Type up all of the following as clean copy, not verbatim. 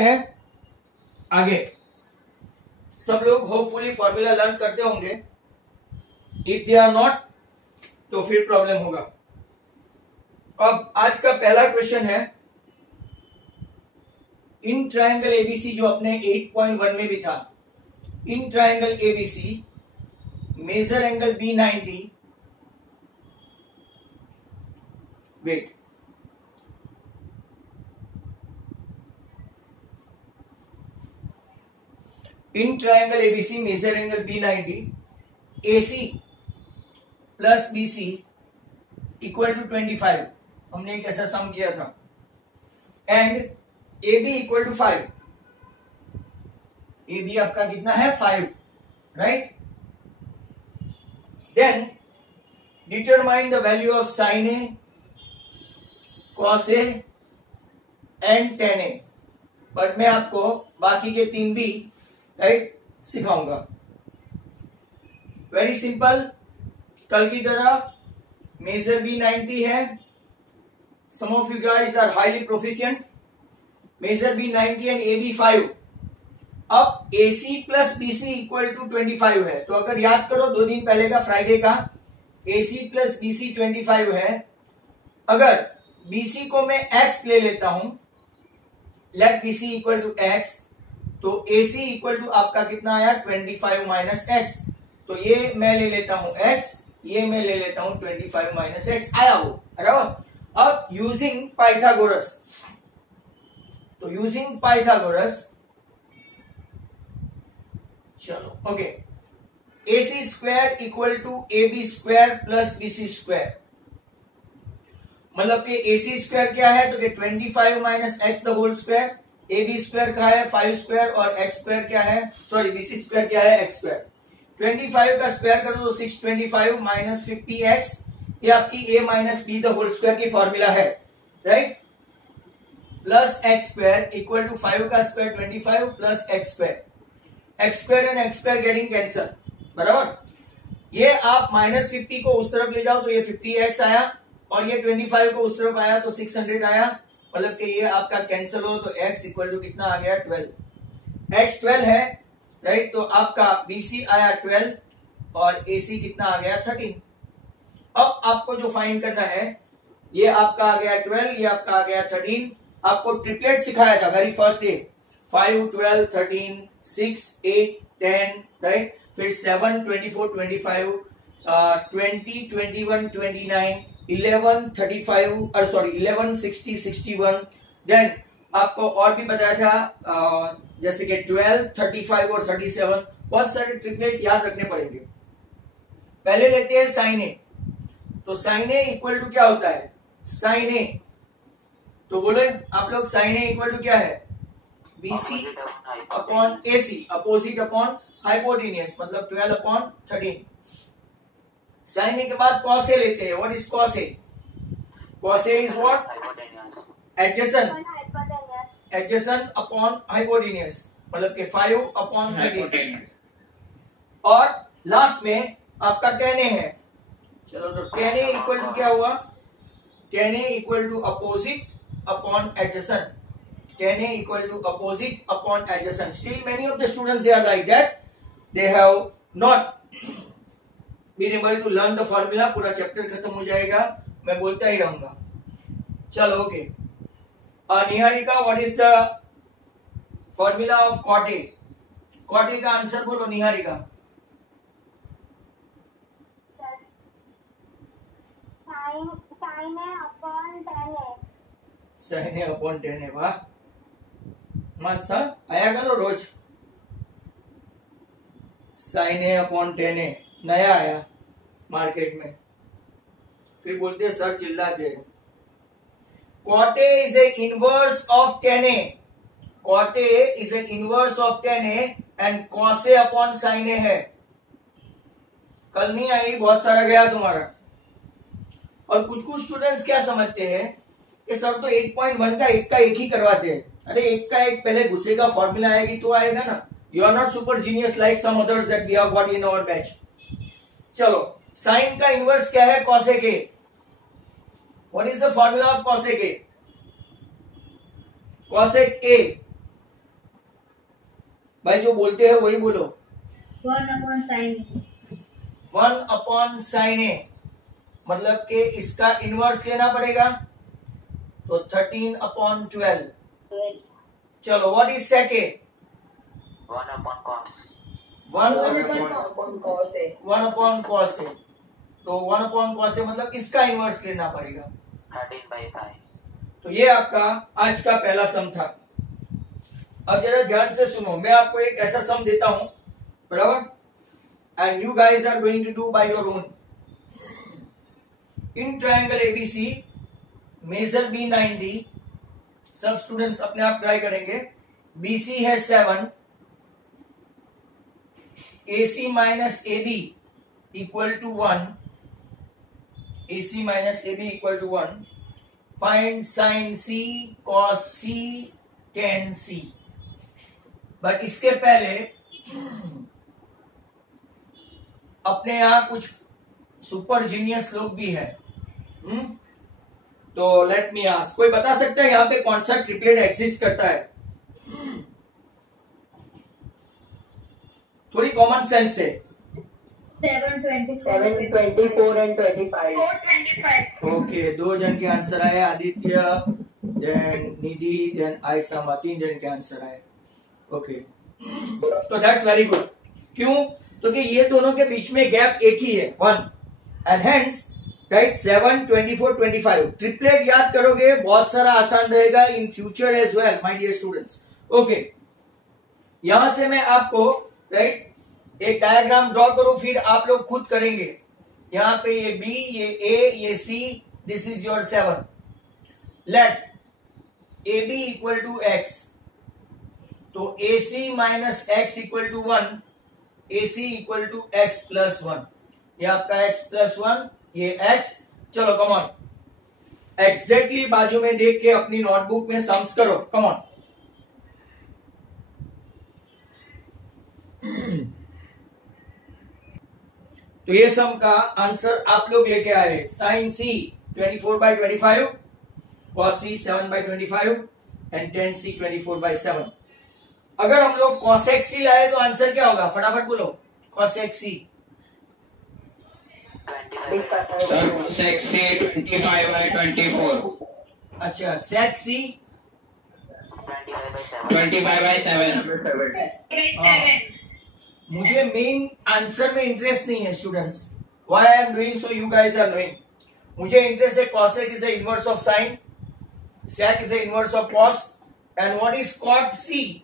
है आगे सब लोग होपफुली फॉर्मूला लर्न करते होंगे। इफ दे आर नॉट तो फिर प्रॉब्लम होगा। अब आज का पहला क्वेश्चन है इन ट्रायंगल एबीसी, जो अपने 8.1 में भी था। In triangle ABC major angle B90, wait, in triangle ABC major angle B90, AC plus BC equal to 25। हमने एक ऐसा सम किया था। And AB equal to 5। AB आपका कितना है 5, right. Then determine the value of sine A, cos A and tan A. But मैं आपको बाकी के 3 भी राइट सिखाऊंगा। वेरी सिंपल, कल की तरह मेजर B90 है। Some of you guys are highly proficient. Major B90 and AB 5। अब AC plus BC equal to 25 है। तो अगर याद करो 2 दिन पहले का फ्राइडे का, AC प्लस BC 25 है। अगर BC को मैं x ले लेता हूं, let BC equal to x, तो AC इक्वल टू आपका कितना आया 25 माइनस x। तो ये मैं ले लेता हूं x, ये मैं ले लेता हूं 25 माइनस x, आया वो बराबर। अब यूजिंग पाइथागोरस, तो यूजिंग पाइथागोरस, चलो okay, AC square equal to AB square plus BC square. मतलब कि AC स्क्वायर क्या है, तो 25 minus x the whole square. AB square का है 5 स्क्वायर और x स्क्वायर क्या है, सॉरी BC स्क्वायर क्या है x स्क्वायर। 25 का स्क्वायर करो तो 625 माइनस 50x, ये आपकी a minus b the whole square की फॉर्मूला है, right. Plus x square equal to 5 का square 25 plus x square. x square and x square getting cancel, बराबर। ये आप माइनस 50 को उस तरफ ले जाओ तो ये 50x आया, और ये 25 को उस तरफ आया तो 600 आया। मतलब कि ये आपका कैंसिल हो तो x इक्वल टू कितना आ गया 12। x 12 है, राइट। तो आपका BC आया 12 और AC कितना आ गया 13। अब आपको जो फाइंड करना है, ये आपका आ गया 12, ये आपका आ गया 13। आपको ट्रिपलेट सिखाया था वेरी फर्स्ट डे, 5 12 13 6 8 10, राइट। फिर 7 24 25 20 21 29 11 35 और सॉरी 11 60 61। देन आपको और भी बताया था जैसे कि 12 35 और 37। बहुत सारे ट्रिपलेट याद रखने पड़ेंगे। पहले लेते हैं साइन ए। तो साइन ए इक्वल टू क्या होता है, साइन ए, तो बोले आप लोग साइन ए इक्वल टू क्या है, BC upon AC, opposite upon hypotenuse, मतलब 12 अपॉन 13। साइन ए के बाद कॉस ए लेते हैं। What is cos A? Cos A is what, adjacent, adjacent upon hypotenuse, मतलब कि 5 अपॉन 13। और लास्ट में आपका tan ए है। चलो तो tan ए इक्वल टू क्या हुआ, tan A equal to opposite upon adjacent, tan A equal to opposite upon adjacent. Still many of the students they are like that. They have not been able to learn the formula. पूरा chapter खत्म हो जाएगा, मैं बोलता ही रहूंगा। चलो okay. Niharika, what is the formula of cot A? Cot A का आंसर बोलो Niharika. Sine A upon tan A, वाह मस्त, आया करो रोज। Sine A upon tan A नया आया मार्केट में, फिर बोलते सर चिल्लाते। Cot A is a inverse of tan A, cot A is a inverse of tan A and cos A upon sine A है। कल नहीं आई, बहुत सारा गया तुम्हारा। और कुछ स्टूडेंट्स क्या समझते हैं कि सर तो 8.1 का एक ही करवाते हैं। अरे एक का एक पहले घुसेगा, फॉर्मूला आएगी तो आएगा ना। You are not super genius like some others that we have got in our batch. चलो, साइन का इनवर्स क्या है, cosec A. What is the formula of cosec A? Cosec A भाई जो बोलते हैं वही बोलो। 1/sin A। 1/sin A मतलब कि इसका इनवर्स लेना पड़ेगा, तो 13/12। चलो what is sec A? 1/cos। 1/cos A। तो 1/cos A मतलब इसका इनवर्स लेना पड़ेगा, 13/5। तो ये आपका आज का पहला सम था। अब जरा ध्यान से सुनो, मैं आपको एक ऐसा सम देता हूं, बराबर, and you guys are going to do by your own. In triangle ABC major B 90, सब स्टूडेंट्स अपने आप ट्राई करेंगे। BC है 7, AC minus AB equal to 1, AC minus AB equal to 1। Find sine C, cos C, tan C। But इसके पहले अपने यहां कुछ सुपर जीनियस लोग भी हैं। तो लेट मी आस्क, कोई बता सकता है यहाँ पे कौन सा ट्रिपलेट एग्जिस्ट करता है? थोड़ी कॉमन सेंस है। 7, 24 and 25। ओके, 2 जन के आंसर आए, आदित्य, देन निधि, देन आयशा, 3 जन के आंसर आए। ओके, तो दैट्स वेरी गुड। क्यों? क्योंकि ये दोनों के बीच में गैप एक ही है, 1, एंड हेंस राइट 7, 24, 25 ट्रिपलेट याद करोगे, बहुत सारा आसान रहेगा in future as well my dear students. Okay, यहां से मैं आपको राइट एक डायग्राम ड्रॉ करूं, फिर आप लोग खुद करेंगे। यहां पे ये B, ये A, ये C, this is your 7। Let AB equal to x, तो AC minus x equal to 1, AC equal to x plus 1। ये आपका x प्लस 1, ये x। चलो कम ऑन, एग्जैक्टली बाजू में देख के अपनी नोटबुक में सम्स करो, कम ऑन। तो ये सम का आंसर आप लोग लेके आए, sine C 24/25, cos C 7/25 and tan C 24/7। अगर हम लोग cosec C लाए तो आंसर क्या होगा? फटाफट बोलो, cosec C। Sir cosec C 25/24। अच्छा, sec C 25/7। मुझे मेन आंसर में इंटरेस्ट नहीं है students, why I am doing so you guys are knowing. मुझे इंटरेस्ट है cosec is the inverse of sine, sec is the inverse of cos, and what is cot C?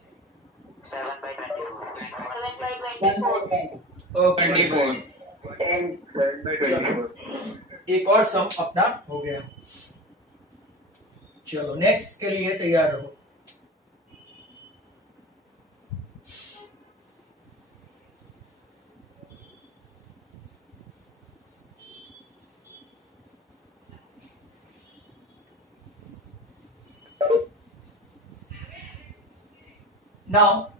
24। एक और सम अपना हो गया। चलो नेक्स्ट के लिए तैयार रहो। Now,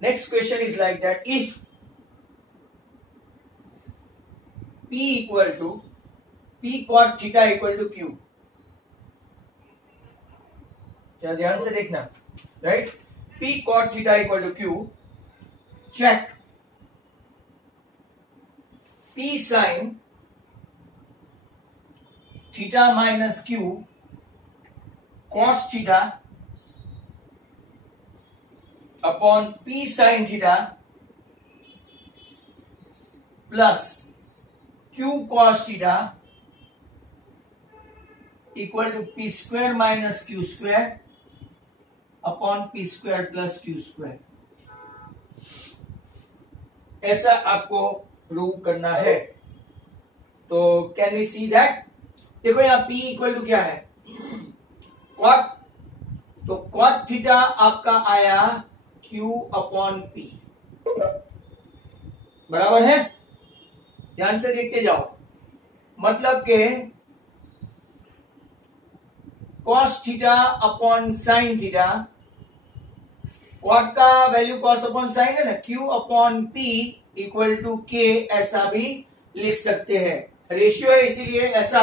next question is like that, if P equal to P cot theta equal to Q, क्या ध्यान से देखना, right? P cot theta equal to Q, check P sin theta minus Q cos theta upon P sin theta plus Q cos theta equal to P square minus Q square upon P square plus Q square। ऐसा आपको prove करना है। तो can we see that? देखो यहाँ P equal to क्या है? cot, तो cot थीटा आपका आया Q अपॉन P, बराबर है? ध्यान से देखते जाओ, मतलब के cos theta upon sin theta, cot का वैल्यू cos अपॉन sin है ना, Q upon P equal to K, ऐसा भी लिख सकते हैं। रेशियो है इसीलिए ऐसा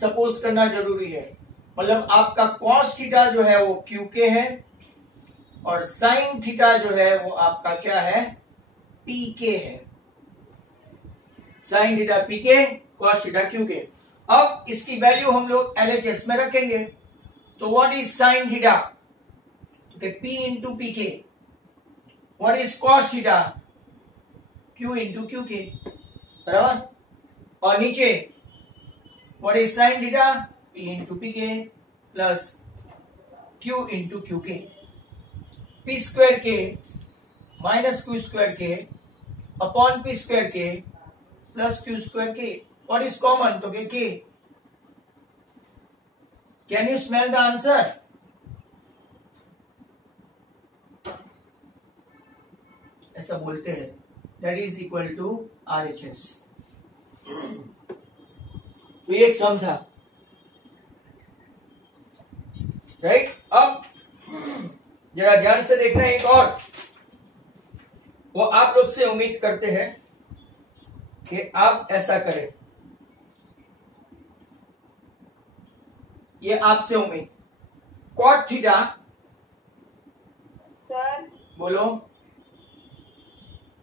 सपोज करना जरूरी है। मतलब आपका cos थीटा जो है वो QK है और साइन थीटा जो है वो आपका क्या है, पीके है। Sine theta PK, cos theta QK. अब इसकी वैल्यू हम लोग एलएचएस में रखेंगे। तो व्हाट इज साइन थीटा, तो P into PK. What is cos theta, Q into QK, बराबर। और नीचे what is sine theta, P into PK plus Q into QK. P square K minus Q square K upon P square K plus Q square K. What is common, तो K. Can you smell the answer? ऐसा बोलते हैं, that is equal to RHS. तो ये एक सम था, right. अब जरा ध्यान से देखना एक और, वो आप लोग से उम्मीद करते हैं कि आप ऐसा करें, ये आपसे उम्मीद। कॉट थीटा, सर बोलो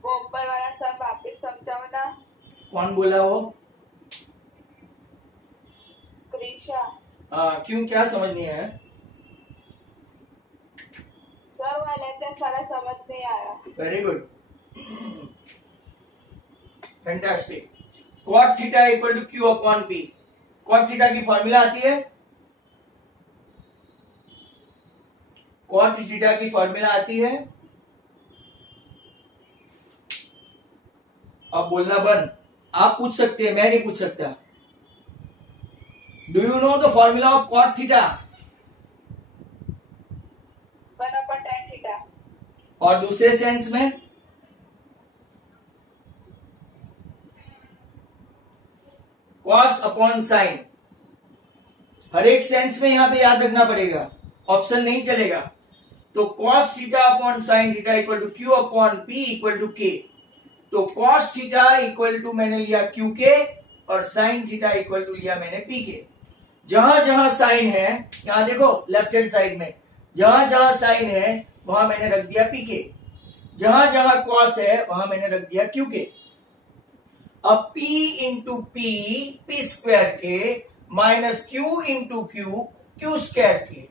वो ऊपर वाला सब वापिस समझाओ ना। कौन बोला वो? क्रिशा क्यों, क्या समझ नहीं आया? सर वो लेक्चर सारा समझ नहीं आया। Very good, fantastic. Cot theta equal to Q upon P. Cot theta की फॉर्मूला आती है, कॉट थीटा की फॉर्मूला आती है। अब बोलना बंद, आप पूछ सकते हैं, मैं नहीं पूछ सकता। Do you know the formula of cot theta? 1/tan theta. और दूसरे सेंस में कॉस अपॉन साइन। हर एक सेंस में यहां पे याद रखना पड़ेगा, ऑप्शन नहीं चलेगा। तो cos theta upon sine theta equal to Q upon P equal to K. तो कॉस थीटा इक्वल टू मैंने लिया क्यू के और साइन थीटा इक्वल टू लिया मैंने पी के। जहां जहां साइन है, यहां देखो लेफ्ट हैंड साइड में, जहां जहां साइन है वहां मैंने रख दिया पी के, जहां जहां कॉस है वहां मैंने रख दिया क्यू के। अब P into P square K minus Q into Q square के।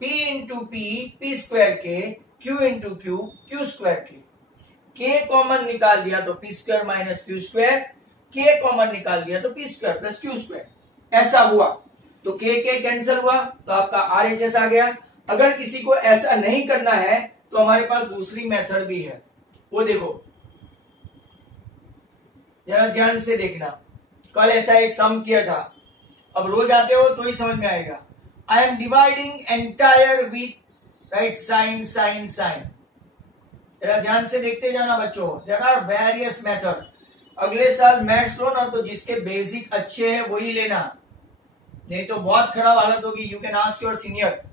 P इंटू पी स्क्वायर के, Q इंटू क्यू स्क्वायर के। K कॉमन निकाल दिया तो P square minus Q square, K common निकाल दिया तो P square plus Q square. ऐसा हुआ तो K कैंसिल हुआ तो आपका RHS आ गया। अगर किसी को ऐसा नहीं करना है तो हमारे पास दूसरी मेथड भी है, वो देखो, जरा ध्यान से देखना। कल ऐसा एक सम किया था, अब रोज आते हो तो ही समझ में आएगा। I am dividing entire with right sine sine sine. जरा ध्यान से देखते जाना बच्चों, देयर आर वेरियस मेथड। अगले साल मैथ्स लो ना तो जिसके बेसिक अच्छे हैं वही लेना, नहीं तो बहुत खराब हालत होगी। You can ask your senior.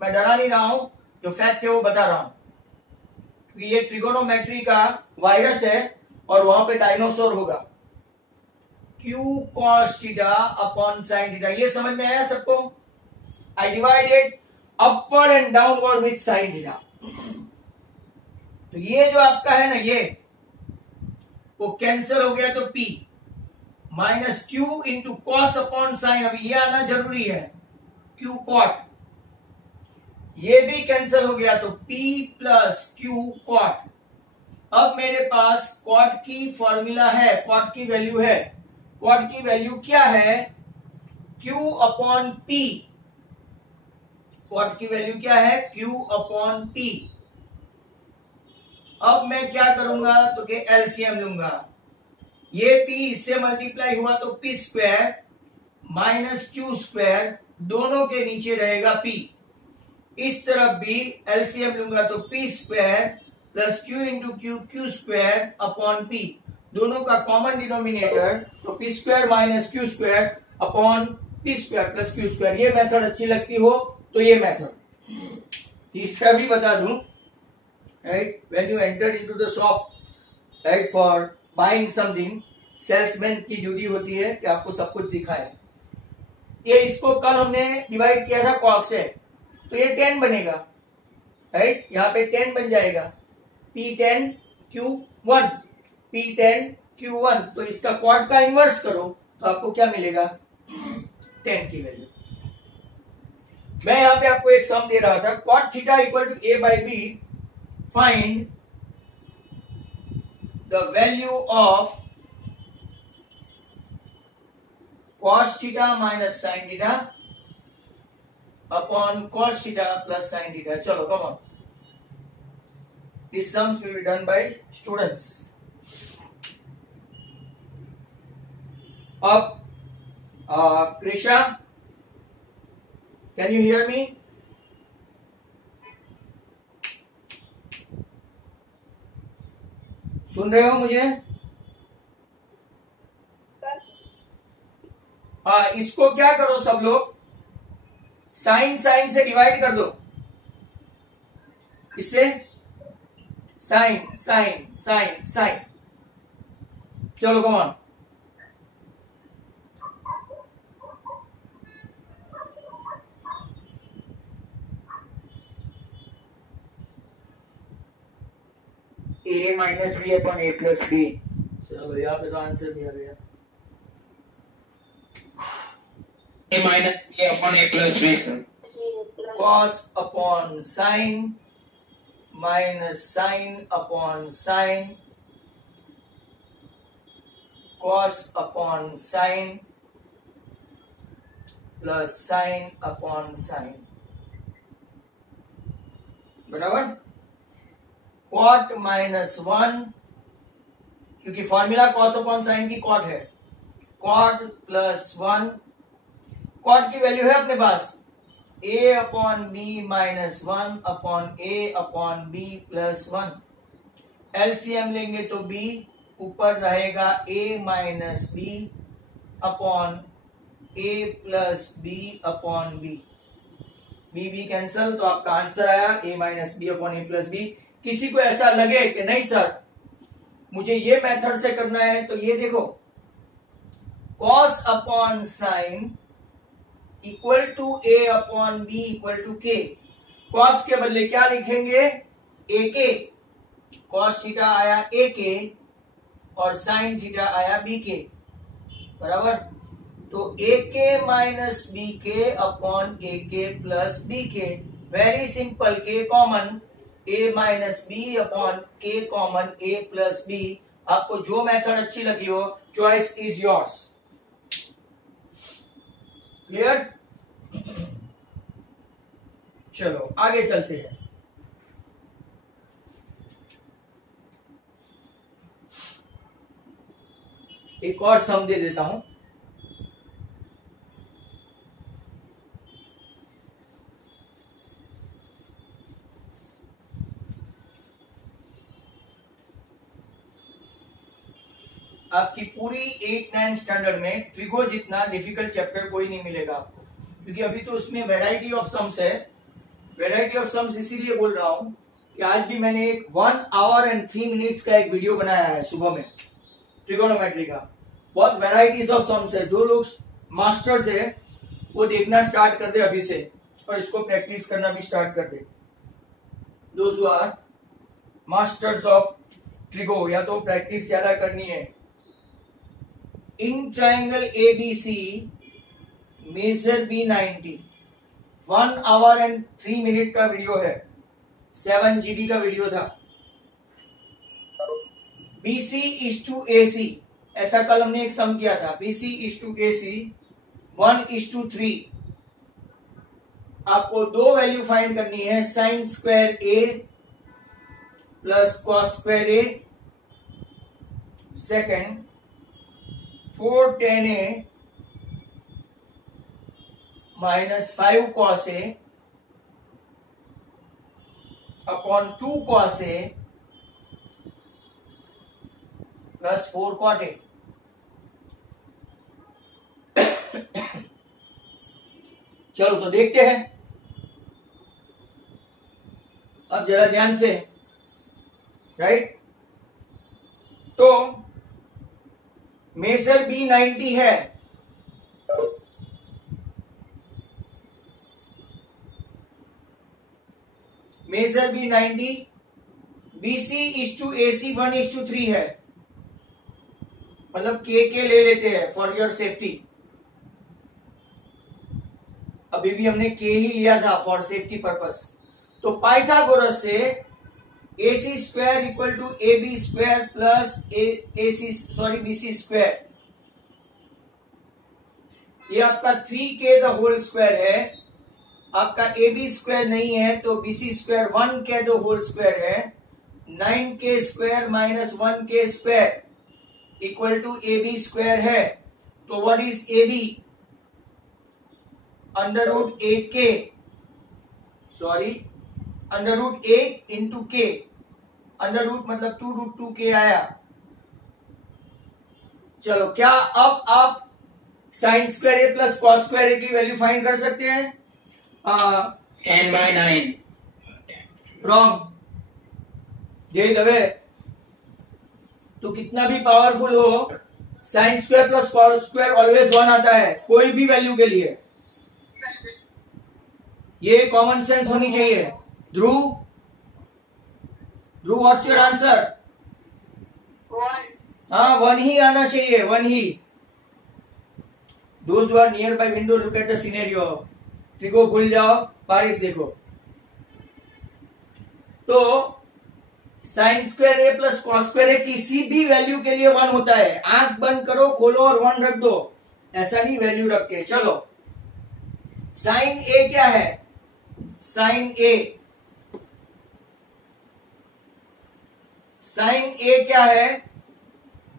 मैं डरा नहीं रहा हूं, जो फैक्ट है वो बता रहा हूं। ये ट्रिगोनोमेट्री का वायरस है और वहां पे डायनासोर होगा। Q cos theta upon sine theta, ये समझ में आया सबको? I divided upward and downward with sine theta. तो ये जो आपका है ना, ये वो कैंसिल हो गया तो P minus Q into cos upon sine. अब ये आना जरूरी है, क्यू कॉट, ये भी कैंसिल हो गया तो P प्लस क्यू कॉट। अब मेरे पास कॉट की फॉर्मूला है, कॉट की वैल्यू है। कॉट की वैल्यू क्या है? Q upon P। कॉट की वैल्यू क्या है? Q upon P। अब मैं क्या करूंगा तो कि एलसीएम लूंगा। ये P इससे मल्टीप्लाई हुआ तो P square minus Q square, दोनों के नीचे रहेगा P। इस तरफ भी एलसीएम लूंगा तो P square plus Q into Q square upon P, दोनों का कॉमन डिनोमिनेटर तो P square minus Q square upon P square plus Q square. ये मेथड अच्छी लगती हो तो ये मेथड। तीसरा भी बता दूं, right, when you enter into the shop right for buying something, salesman की ड्यूटी होती है कि आपको सब कुछ दिखाए। ये इसको कल हमने डिवाइड किया था कॉस से, तो ये 10 बनेगा। राइट, यहाँ पे 10 बन जाएगा P10Q1, P10Q1। तो इसका क्वाड का इन्वर्स करो तो आपको क्या मिलेगा, 10 की वैल्यू। मैं यहाँ पे आपको एक सम दे रहा था, cot theta equal to A by B, find the value of cos theta minus sine theta upon cos theta plus sine theta. चलो come on, these sums will be done by students. अब Krisha, can you hear me? सुन रहे हो मुझे? हाँ, इसको क्या करो सब लोग, साइन साइन से डिवाइड कर दो, इससे साइन साइन साइन साइन। चलो come on, A minus B upon A plus B. चलो यहाँ पे तो आंसर दिया गया, A minus B upon A plus B. cos upon sine minus sine upon sine, cos upon sine plus sine upon sine, बराबर। cot minus 1, क्योंकि formula cos upon sine की cot है, cot प्लस 1, cot की value है अपने पास a upon B minus 1 upon a upon B plus 1। LCM लेंगे तो b ऊपर रहेगा a minus B upon a plus B upon B, B cancel, तो आपका आंसर आया a minus B upon a plus B. किसी को ऐसा लगे कि नहीं सर मुझे ये मेथड से करना है, तो ये देखो, cos upon sine equal to a upon B equal to k। cos के बदले क्या लिखेंगे, ak, cos थीटा आया ak और साइन थीटा आया bk, बराबर। तो ak minus bk upon ak plus bk, very simple, k common, a minus B upon k common a plus B. आपको जो मेथड अच्छी लगी हो, चॉइस इज योर्स। क्लियर? चलो आगे चलते हैं। एक और सम दे देता हूं, आपकी पूरी 8-9 स्टैंडर्ड में ट्रिगो जितना डिफिकल्ट चैप्टर कोई नहीं मिलेगा आपको, क्योंकि अभी तो उसमें वैरायटी ऑफ सम्स है। वैरायटी ऑफ सम्स इसीलिए बोल रहा हूं कि आज भी मैंने एक 1 आवर एंड 3 मिनट्स का एक वीडियो बनाया है सुबह में ट्रिगोनोमेट्री का। बहुत वैरायटीज ऑफ सम्स है, जो लोग मास्टर्स है वो देखना स्टार्ट कर दे अभी से, और इसको प्रैक्टिस करना भी स्टार्ट कर दे। Those who are masters of trigo, या तो प्रैक्टिस ज्यादा करनी है। In triangle ABC major B90, 1 hour and 3 minute का वीडियो है, 7 GB का वीडियो था। BC is to AC, ऐसा कल हमने एक सम किया था, BC is to AC 1:3। आपको दो वैल्यू फाइंड करनी है, sine square A plus cos square A, second 4 tan A minus 5 cos A upon 2 cos A plus 4 cot A। चलो तो देखते हैं, अब जरा ध्यान से, राइट। तो मेजर B90 है, major B 90, BC is to AC 1:3 है, मतलब के ले लेते हैं फॉर योर सेफ्टी। अभी भी हमने के ही लिया था फॉर सेफ्टी पर्पस। तो पाइथागोरस से AC square equal to AB square plus BC square, ये आपका 3K द होल स्क्वायर है। आपका AB स्क्वायर नहीं है तो BC square 1K the whole square है। 9K square minus 1K square equal to AB square है। तो what is AB? √8K, sorry √8 into K, √ मतलब 2√2K आया। चलो, क्या अब आप sine square A plus cos square A की वैल्यू फाइंड कर सकते हैं? 10/9। रॉन्ग। यही दबे तो कितना भी पावरफुल हो, sine square plus cos square always 1 आता है कोई भी वैल्यू के लिए। ये कॉमन सेंस होनी चाहिए। ध्रुव, व्हाट्स योर आंसर? 1. हाँ, 1 ही आना चाहिए, 1 ही। Those who are near by window look at the scenario। त्रिको भूल जाओ, बारिश देखो। तो sign square A plus cos square ए किसी भी वैल्यू के लिए 1 होता है। आंख बंद करो, खोलो और 1 रख दो, ऐसा नहीं वैल्यू रख के। चलो, साइन ए क्या है? साइन ए क्या है?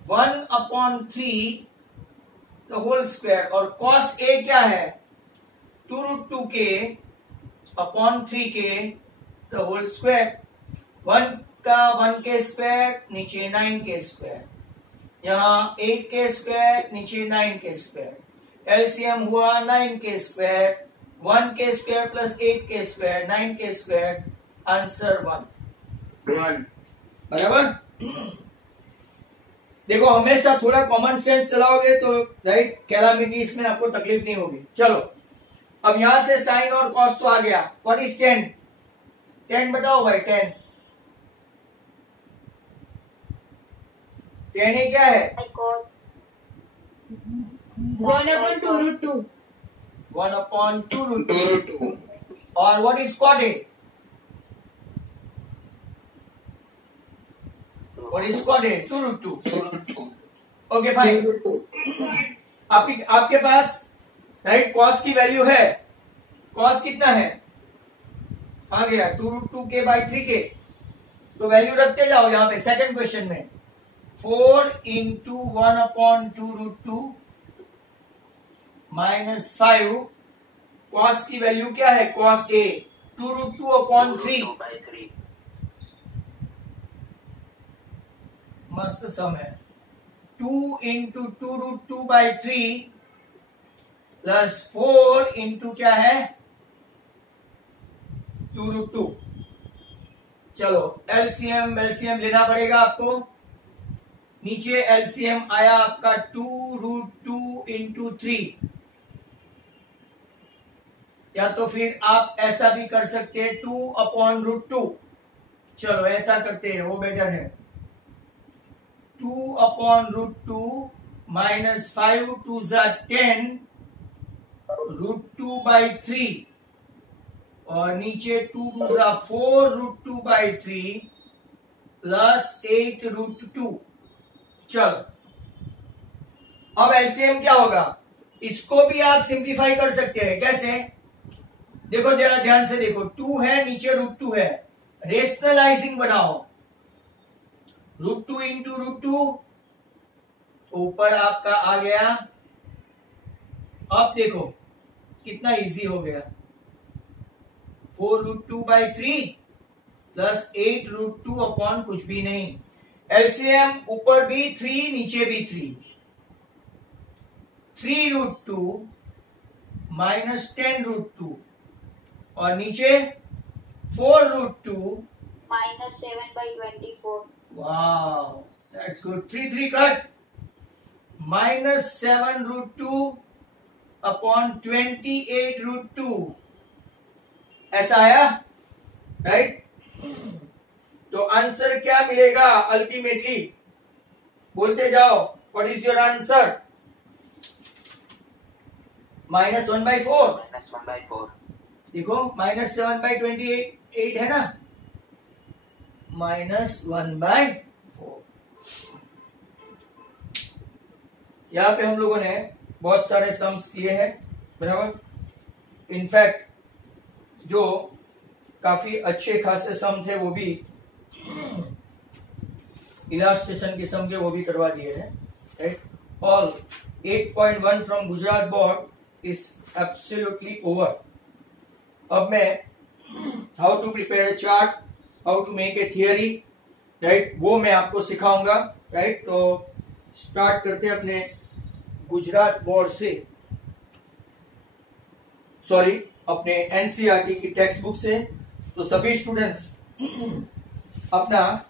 1/3 द होल स्क्वायर। और कॉस ए क्या है? 2√2K upon 3K the whole square. 1 का 1K स्क्वायर, नीचे 9K स्क्वायर, यहां 8K स्क्वायर, नीचे 9K स्क्वायर। एलसीएम हुआ 9K square, 1K square plus 8K square, 9K square. Answer 1 बराबर। देखो, हमेशा थोड़ा कॉमन सेंस चलाओगे तो राइट कैलामिटीज में आपको तकलीफ नहीं होगी। चलो, अब यहां से साइन और कॉस तो आ गया। What is 10? 10 बताओ भाई। 10 10 क्या है? 1/2√2। 1/2√2। और what is cot A? What is called a 2√2। Okay fine. आपके पास राइट कॉस की वैल्यू है। कॉस कितना है? आ गया 2√2K/3K। तो वैल्यू रखते जाओ यहां पे सेकंड क्वेश्चन में। 4 × 1/2√2 माइनस 5। कॉस की वैल्यू क्या है? कॉस ए 2√2/3। मस्त सम है। 2 × 2√2/3 प्लस 4 × क्या है? 2√2। चलो, एलसीएम लेना पड़ेगा आपको। नीचे एलसीएम आया आपका 2√2 × 3। या तो फिर आप ऐसा भी कर सकते हैं 2/√2। चलो, ऐसा करते हैं, वो बेटर है। 2/√2 माइनस 5 2 10 √2/3 और नीचे 2 2 4 √2/3 प्लस 8 √2। चलो, अब एलसीएम क्या होगा? इसको भी आप सिंप्लीफाई कर सकते हैं। कैसे? देखो, जरा ध्यान से देखो। 2 है, नीचे √2 है। रेशनलाइजिंग बनाओ। √2 × √2 ऊपर आपका आ गया। अब देखो कितना इजी हो गया। 4 √2/3 प्लस 8 √2 अपॉन कुछ भी नहीं। एलसीएम ऊपर भी 3, नीचे भी 3। 3√2 माइनस 10√2 और नीचे 4√2 -7/24। Wow, that's good. 3 cut. -7√2 upon 28√2 ऐसा आया। राइट। तो आंसर क्या मिलेगा अल्टीमेटली, बोलते जाओ, व्हाट इज योर आंसर? -1/4। -1/4। देखो -7/28 है ना, -1/4। यहाँ पे हम लोगों ने बहुत सारे सम्स किए हैं, बराबर। इनफैक्ट जो काफी अच्छे खासे सम थे वो भी इलास्ट्रेशन के सम के वो भी करवा दिए हैं, right. All 8.1 from Gujarat board is absolutely over. अब मैं how to prepare a chart, how to make a theory, right, वो मैं आपको सिखाऊंगा, राइट। तो स्टार्ट करते हैं अपने गुजरात बोर्ड से, सॉरी अपने एनसीईआरटी की टेक्स्ट बुक से। तो सभी स्टूडेंट्स अपना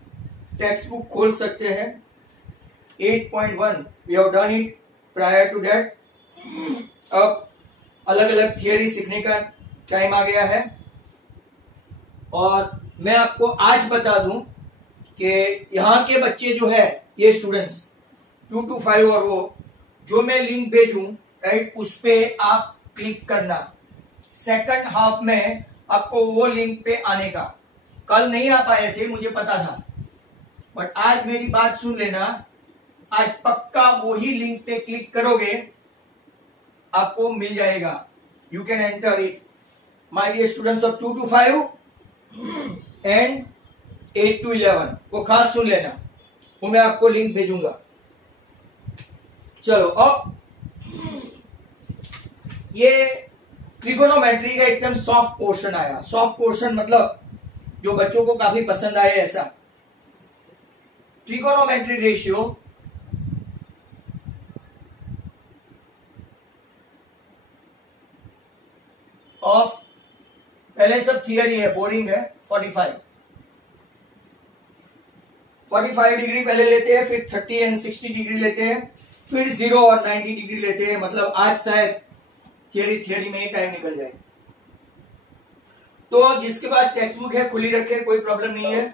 टेक्स्ट बुक खोल सकते हैं। 8.1 we have done it prior to that. अब अलग अलग थियरी सीखने का टाइम आ गया है, और मैं आपको आज बता दूं कि यहाँ के बच्चे जो है, ये स्टूडेंट्स 2 to 5, और वो जो मैं लिंक भेजूं, राइट, उस पे आप क्लिक करना। सेकंड हाफ में आपको वो लिंक पे आने का। कल नहीं आ पाए थे, मुझे पता था, बट आज मेरी बात सुन लेना, आज पक्का वही लिंक पे क्लिक करोगे, आपको मिल जाएगा। You can enter it my dear students of 2 to 5 and 8 to 11। वो खास सुन लेना, वो मैं आपको लिंक भेजूंगा। चलो, अब ये ट्रिगोनोमेट्री का एकदम सॉफ्ट पोर्शन आया। सॉफ्ट पोर्शन मतलब जो बच्चों को काफी पसंद आए ऐसा। ट्रिगोनोमेट्री रेशियो ऑफ, पहले सब थियरी है, बोरिंग है। 45 डिग्री पहले लेते हैं, फिर 30 एंड 60 डिग्री लेते हैं, फिर 0 और 90 डिग्री लेते हैं। मतलब आज शायद थियरी में ही टाइम निकल जाए। तो जिसके पास टेक्स्ट बुक है खुली रखे, कोई प्रॉब्लम नहीं है।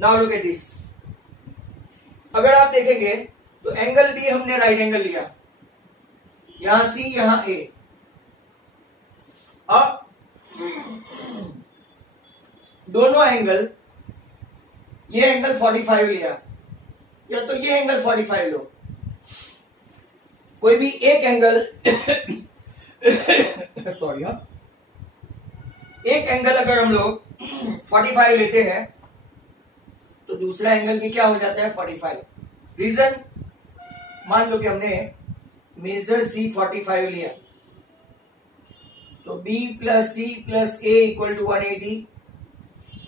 Now look at this. अगर आप देखेंगे तो एंगल बी हमने राइट एंगल लिया, यहां सी यहां ए। अब दोनों एंगल, ये एंगल 45 लिया, या तो ये एंगल 45 लो, कोई भी एक एंगल सॉरी हाँ, एक एंगल अगर हम लोग 45 लेते हैं तो दूसरा एंगल भी क्या हो जाता है 45। रीजन, मान लो कि हमने मेजर सी 45 लिया, तो B plus C plus A equal to 180,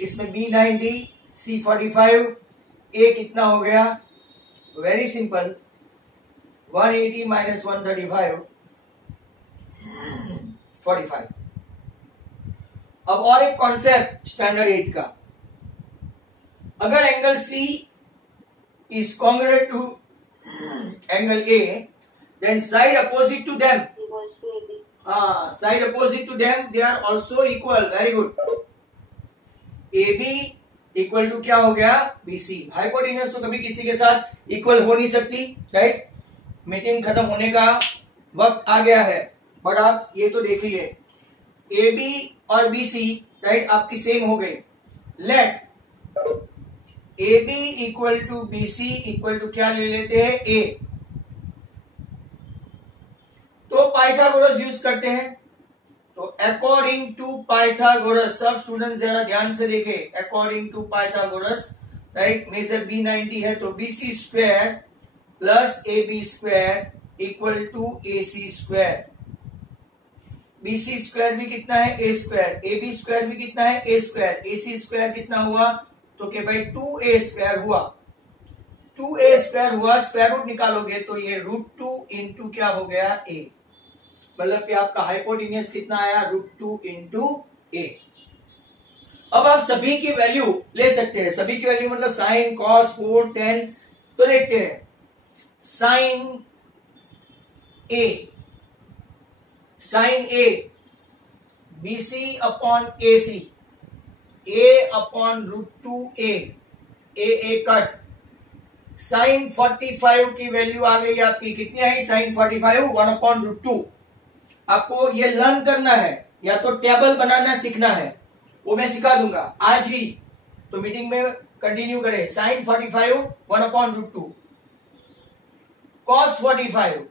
इसमें B 90, C 45, A कितना हो गया? Very simple, 180 minus 135, 45। अब और एक कॉन्सेप्ट स्टैंडर्ड 8 का, अगर angle C is congruent to angle A, then side opposite to them, side opposite to them, they are also equal. Very good. AB equal to क्या हो गया? BC। हाइपोटेन्यूज तो कभी किसी के साथ इक्वल हो नहीं सकती, राइट। मीटिंग खत्म होने का वक्त आ गया है, बट आप ये तो देखिए, AB और BC, राइट, आपकी सेम हो गई। Let AB equal to BC equal to क्या ले लेते हैं? A। तो पाइथागोरस यूज करते हैं। तो अकॉर्डिंग टू पाइथागोरस, सब स्टूडेंट्स जरा ध्यान से देखे, according to Pythagoras, right, major B 90 है, तो BC square plus AB square equal to AC square. BC square भी कितना है? A square. AB स्क्वायर भी कितना है? A square. AC स्क्वायर कितना हुआ? तो के भाई 2A स्क्वायर हुआ। 2A स्क्वायर हुआ, स्क्वायर रूट निकालोगे तो ये √2 इंटू क्या हो गया? A। मतलब कि आपका हाइपोटेन्यूज कितना आया? √2 इंटू A। अब आप सभी की वैल्यू ले सकते हैं, सभी की वैल्यू मतलब साइन, कॉस, कोट, टेन। तो देखते हैं, sine A sine A BC upon AC, A upon √2A, A cut. Sine 45 की वैल्यू आ गई आपकी, कितनी आई? साइन 45 1/√2। आपको ये लर्न करना है या तो टेबल बनाना सीखना है, वो मैं सिखा दूंगा आज ही, तो मीटिंग में कंटिन्यू करें। साइन 45 1/√2, कॉस 45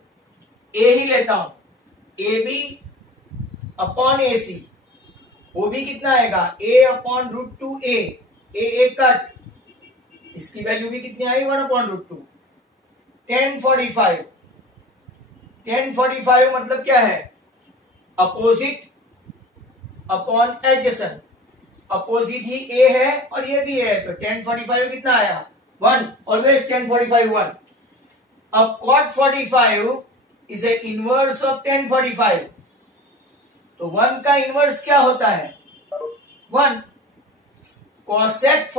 ए ही लेता हूं, AB अपॉन AC, वो भी कितना आएगा? A upon √2A, A cut, इसकी वैल्यू भी कितनी आई? 1/√2। tan 45, tan 45 मतलब क्या है? Opposite upon adjacent, opposite he A है और ये भी है, तो tan 45 कितना आया? 1, ऑलवेज tan 45 1। अब cot 45 is a inverse of tan 45, तो 1 का इनवर्स क्या होता है? 1। cosec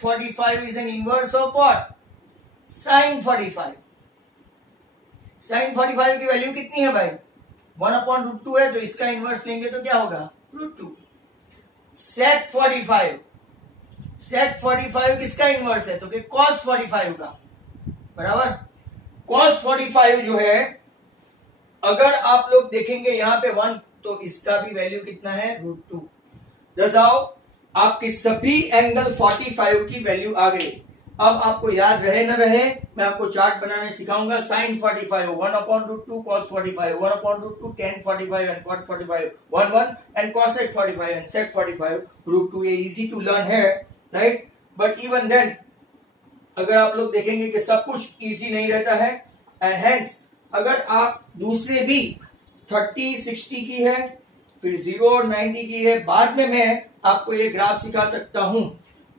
45 is an inverse of what? sin 45। sin 45 की वैल्यू कितनी है भाई? 1/√2 है, तो इसका इनवर्स लेंगे तो क्या होगा? √2। sec 45 किसका इनवर्स है? तो कि cos 45 का, बराबर। cos 45 जो है, अगर आप लोग देखेंगे यहां पे 1, तो इसका भी वैल्यू कितना है? √2। दर्शाओ आपके सभी एंगल 45 की वैल्यू आ गई। अब आपको याद रहे न रहे, मैं आपको चार्ट बनाने सिखाऊंगा। Sine 45 1/√2, cos 45 1/√2, tan 45 and cot 45 1 and cosec 45 and sec 45 √2। ये इजी टू लर्न है, राइट? बट इवन देन अगर आप लोग देखेंगे कि सब कुछ इजी नहीं रहता है, एंड हेंस अगर आप दूसरे भी 30 60 की है, फिर 0 और 90 की है, बाद में मैं आपको ये ग्राफ सिखा सकता हूं।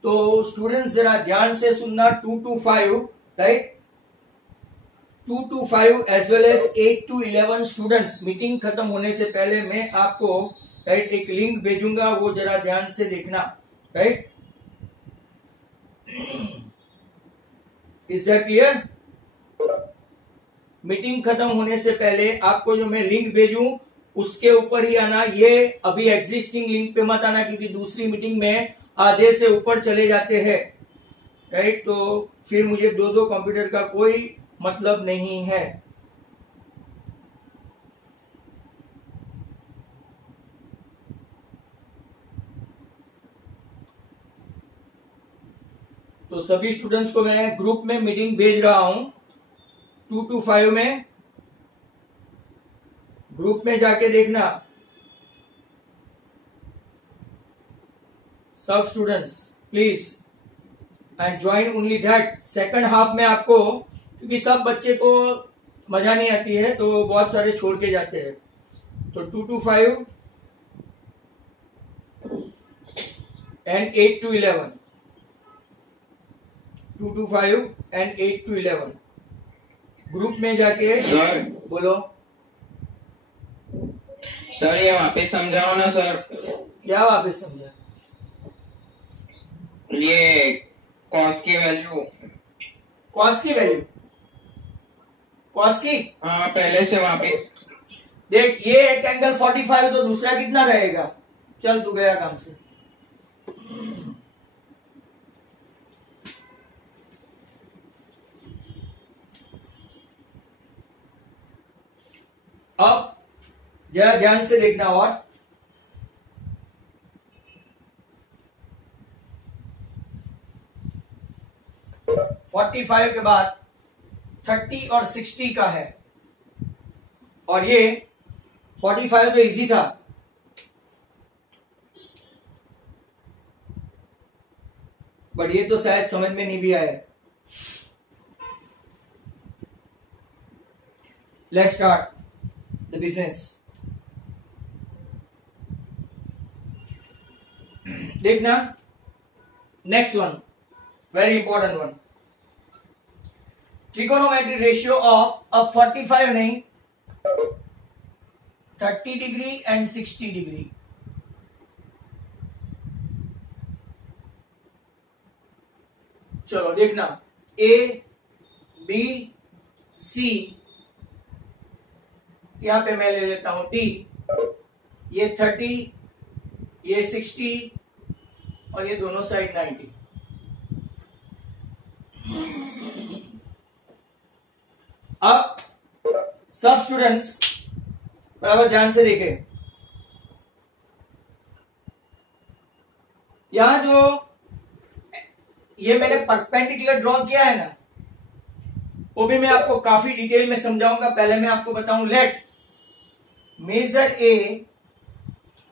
तो स्टूडेंट्स जरा ध्यान से सुनना। 2 to 5, राइट? 2 to 5 as well as 8 to 11 students, meeting खत्म होने से पहले मैं आपको, राइट, एक लिंक भेजूंगा, वो जरा ध्यान से देखना, right? Is that clear? Meeting खत्म होने से पहले आपको जो मैं लिंक भेजूं उसके ऊपर ही आना। ये अभी एग्जिस्टिंग लिंक पे मत आना, क्योंकि दूसरी मीटिंग में आधे से ऊपर चले जाते हैं, राइट? तो फिर मुझे दो कंप्यूटर का कोई मतलब नहीं है। तो सभी स्टूडेंट्स को मैं ग्रुप में मीटिंग भेज रहा हूं। 2 to 5 में ग्रुप में जाके देखना सब students please, and join only that. Second half में आपको, क्योंकि सब बच्चे को मजा नहीं आती है तो बहुत सारे छोड़ के जाते हैं, तो 2 to 5 and 8 to 11, 2 to 5 and 8 to 11 group में जाके सर, बोलो। सर ये वापस समझाओ ना सर। क्या वापस समझा? ये कॉस की वैल्यू, कॉस की वैल्यू, कॉस की, हाँ पहले से वापस। देख ये एक एंगल 45, तो दूसरा कितना रहेगा? चल तू गया काम से। अब जरा ध्यान से देखना, और 45 के बाद 30 और 60 का है, और ये 45 तो इजी था, बट ये तो शायद समझ में नहीं भी आया। Let's start the business. देखना next one, very important one. Trigonometry ratio of अब 45 नहीं, 30 डिग्री एंड 60 डिग्री। चलो देखना, ए बी सी यहां पे मैं ले लेता हूं D, ये 30, ये 60 और ये दोनों साइड 90। अब सब स्टूडेंट्स बराबर ध्यान से देखें, यहां जो ये मैंने परपेंडिकुलर ड्रॉ किया है ना, वो भी मैं आपको काफी डिटेल में समझाऊंगा। पहले मैं आपको बताऊं, let major A,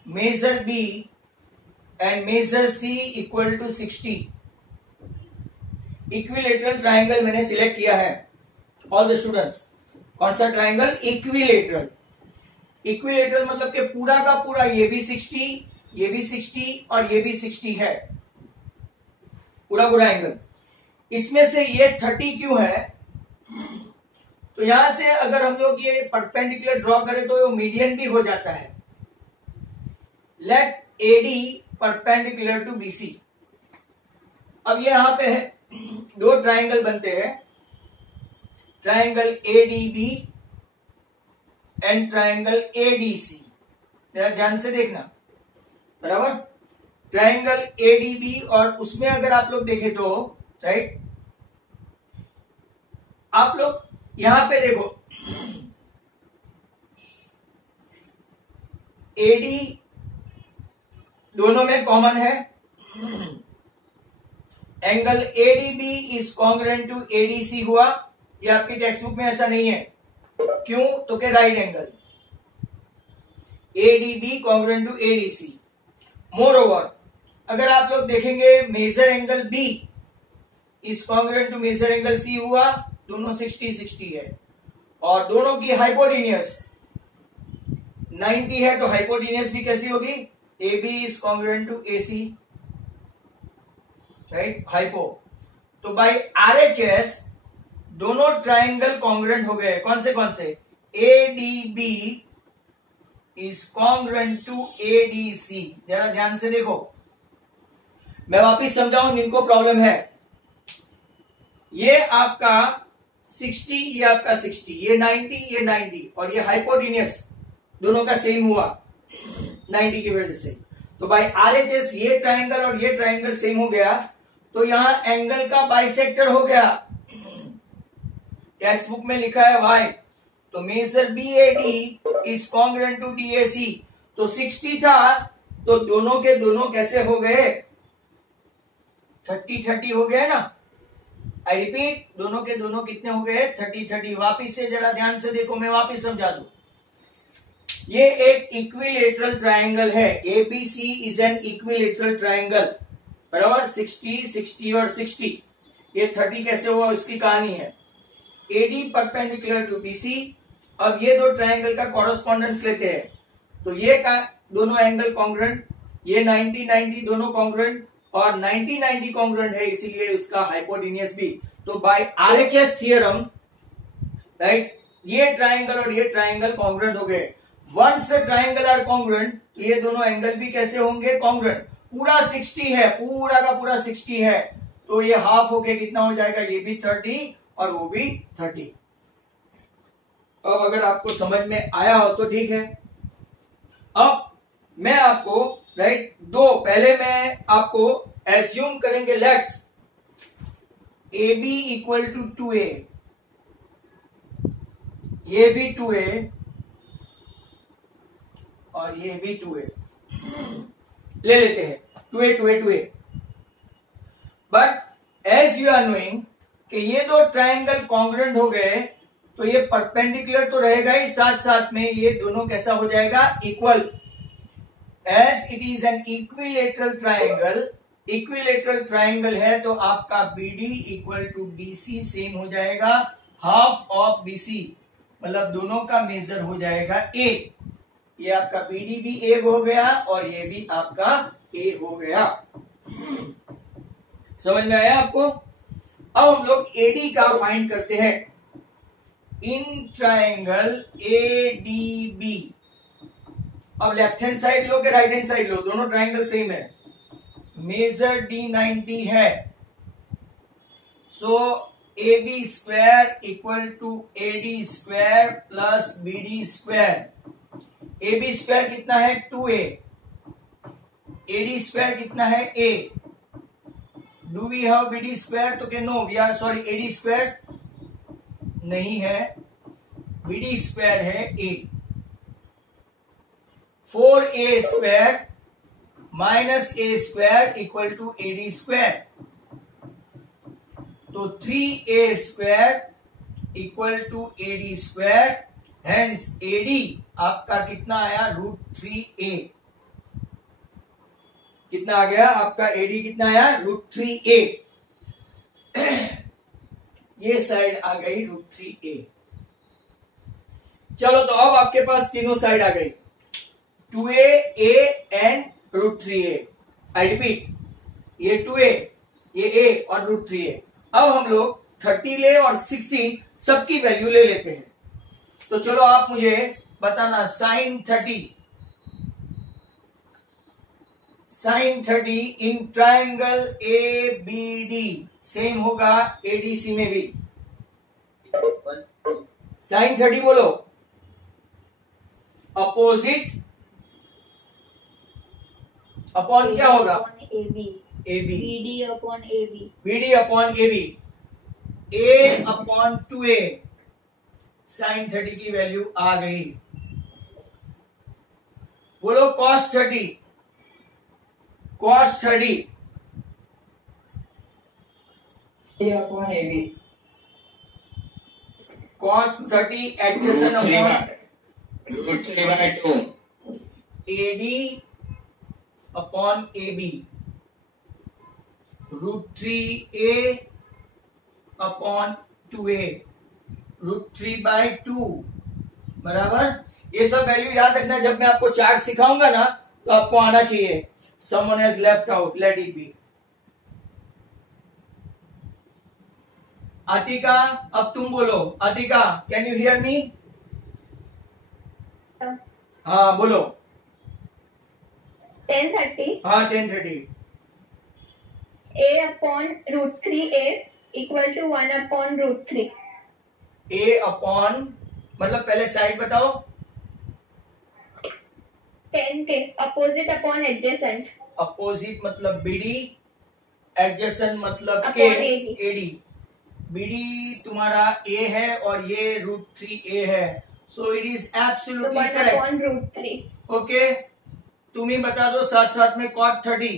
major B and major C equal to 60। Equilateral triangle मैंने सिलेक्ट किया है ऑल द स्टूडेंट्स। कौन सा ट्राइंगल? इक्विलेटरल। इक्विलेटरल मतलब कि पूरा का पूरा ये भी 60, ये भी 60 और ये भी 60 है, पूरा पूरा एंगल। इसमें से ये 30 क्यों है? तो यहां से अगर हम लोग ये परपेंडिकुलर ड्रॉ करें तो ये मीडियन भी हो जाता है। Let AD perpendicular to BC. अब ये यहां पे है, दो ट्राइंगल बनते हैं, triangle ADB and triangle ADC. जरा ध्यान से देखना, बराबर। ट्राइंगल एडीबी और उसमें अगर आप लोग देखें तो, राइट, आप लोग यहां पे देखो, एडी दोनों में कॉमन है। Angle ADB is congruent to ADC हुआ। ये आपकी टेक्स्ट बुक में ऐसा नहीं है। क्यों? तो के right angle ADB congruent to ADC. Moreover अगर आप लोग देखेंगे major angle B is congruent to major angle C हुआ, दोनों 60-60 है और दोनों की हाइपोटेन्यूज 90 है, तो हाइपोटेन्यूज भी कैसी होगी? A B is congruent to A C, right, hypo. तो बाय आरएचएस दोनों ट्राइंगल कॉन्ग्रुएंट हो गए। कौन से? A D B is congruent to A D C. जरा ध्यान से देखो, मैं वापिस समझाऊं जिनको प्रॉब्लम है। ये आपका 60, ये आपका 60, ये 90, ये 90 और ये हाइपोटेन्यूज दोनों का सेम हुआ 90 की वजह से। तो बाय आरएचएस ये ट्राइंगल और ये ट्राइंगल सेम हो गया, तो यहां एंगल का बाइसेक्टर हो गया। टेक्स्ट बुक में लिखा है वाई, तो major BAD is congruent to DAC. तो 60 था, तो दोनों के दोनों कैसे हो गए? 30-30 हो गए ना। आई रिपीट, दोनों के दोनों कितने हो गए? 30-30। वापिस से जरा ध्यान से देखो, मैं वापिस समझा दूं। ये एक इक्विलेटरल ट्राइंगल है। ABC is an equilateral triangle, बराबर। 60, 60 और 60। ये 30 कैसे हुआ उसकी कहानी है। AD perpendicular to BC. अब ये दो ट्राइंगल का कॉरेस्पॉन्डेंस लेते हैं, तो ये का दोनों एंगल कॉन्ग्रुएंट, ये 90-90 दोनों कॉन्ग्रुएंट और 90-90 कॉन्ग्रुएंट है, इसीलिए उसका हाइपोटेन्यूज भी। तो बाय आरएचएस थियरम, राइट, ये ट्राइंगल और ये ट्राइंगल कॉन्ग्रुएंट हो गए। Once the triangle are congruent, तो ये दोनों एंगल भी कैसे होंगे? कॉन्ग्रुएंट। पूरा 60 है, पूरा का पूरा 60 है, तो ये हाफ होके कितना हो जाएगा? ये भी 30 और वो भी 30। अब अगर आपको समझ में आया हो तो ठीक है। अब मैं आपको, राइट, पहले मैं आपको एज्यूम करेंगे, let's A B equal to 2a, ये भी 2a और ये भी 2a ले लेते हैं। 2a। But as you are knowing कि ये दो ट्राइंगल कॉन्ग्रुएंट हो गए, तो ये परपेंडिकुलर तो रहेगा ही, साथ साथ में ये दोनों कैसा हो जाएगा? Equal. As it is an equilateral triangle, equilateral triangle है, तो आपका BD equal to DC same हो जाएगा, हाफ ऑफ BC, मतलब दोनों का मेजर हो जाएगा A। ये आपका BD भी A हो गया और ये भी आपका A हो गया। समझ में आया आपको? अब हम लोग AD का फाइंड करते हैं। इन ट्राइंगल ADB, अब लेफ्ट हैंड साइड लो कि राइट हैंड साइड लो, दोनों ट्राइंगल सेम है। मेजर D90 है, so A B square equal to AD square plus BD square. A B square कितना है 2A, AD स्क्वायर कितना है A। Do we have BD square? तो के no we are sorry, AD square नहीं है, BD square है A। 4A square minus A square equal to AD square. तो 3A square equal to AD square, hence AD आपका कितना आया √3A। कितना आ गया आपका AD? कितना आया √3A। ये साइड आ गई √3A। चलो तो अब आपके पास तीनों साइड आ गई, 2A, A and √3A। I repeat, ये 2A, ये A और √3A। अब हम लोग 30 ले और 16 सबकी वैल्यू ले लेते हैं। तो चलो आप मुझे बताना sin 30 in triangle ABD same होगा ADC में भी। sin 30 बोलो, अपोजिट अपॉन क्या होगा? AB, BD upon AB, BD upon AB, A upon 2A। sin 30 की वैल्यू आ गई। बोलो cos 30, cos 30 A upon AB, cos 30 adjacent upon √3/2 AD upon AB, √3A upon 2A, √3/2 बराबर। ये सब वैल्यू याद रखना, जब मैं आपको चार्ट सिखाऊंगा ना तो आपको आना चाहिए। someone has left out, let it be। Atika, अब तुम बोलो। अतिका, कैन यू हियर मी? हाँ बोलो। 1030 हाँ 1030। A upon √3A equal to 1 upon √3। A upon मतलब पहले साइड बताओ। 10 के अपोजिट अपॉन एडजेसेंट। अपोजिट मतलब BD, एडजेसेंट मतलब Upon के AD। AD। BD तुम्हारा A है और ये √3A है, सो इट इज तो एब्सोल्युटली 1 करेक्ट। upon √3। ओके, तुम ही बता दो साथ साथ में cot 30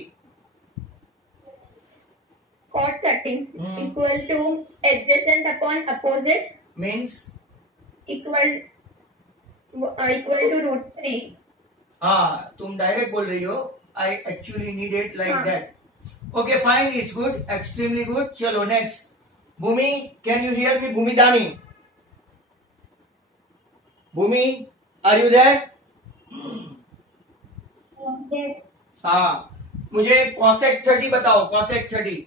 cot 30 Hmm. equal to adjacent upon opposite means equal to √3। हाँ तुम डायरेक्ट बोल रही हो, I actually need it like हाँ। That. Okay fine, it's good, extremely good. चलो next, Bhumi, can you hear me? Bhumi Dani, Bhumi are you there? Yes। हाँ, मुझे cosec 30 बताओ, cosec 30।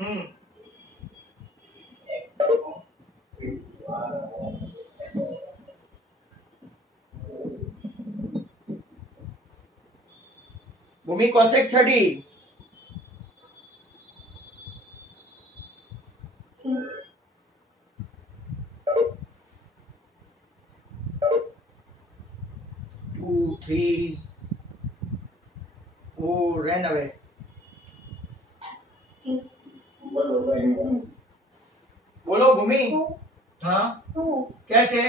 हम्म, भूमि cosec 30। Two, 3, 4, ran away। बोलो भूमि। हाँ 2 कैसे?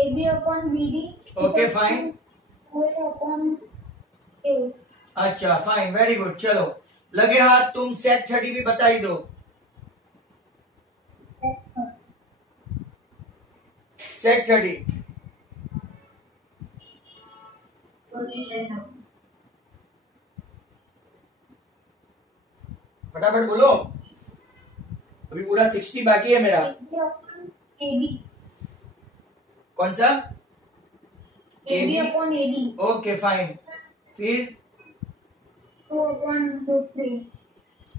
AB upon BD। Okay fine, 4 upon A। अच्छा fine, very good. चलो लगे हाथ, तुम sec 30 भी बता ही दो। sec 30 फटाफट बोलो, अभी पूरा 60 बाकी है मेरा। AB कौन सा? AB upon AD। Okay fine, फिर 2 upon √3।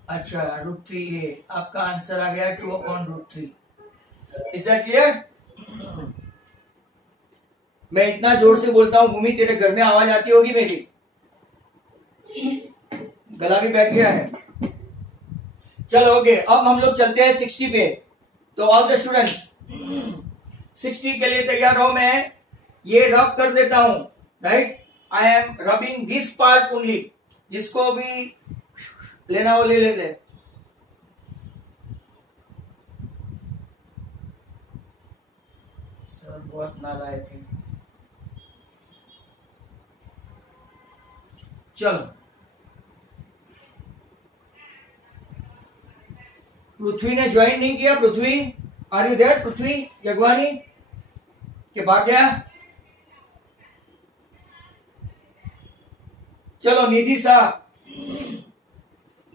अच्छा √3A आपका आंसर आ गया, 2 अपॉन √3। Is that clear? मैं इतना जोर से बोलता हूँ भूमि, तेरे घर में आवाज आती होगी मेरी? गला भी बैठ गया है। चलो ओके, अब हम लोग चलते हैं 60 पे। तो ऑल द स्टूडेंट्स 60 के लिए तैयार हो। मैं ये रब कर देता हूं, right. I am rubbing this part only. जिसको भी लेना वो ले ले। सर बहुत नालायक है। चलो, पृथ्वी ने ज्वाइन नहीं किया। Prithvi, are you there? Prithvi Yagwani के भाग गया। चलो Nidhi Shah,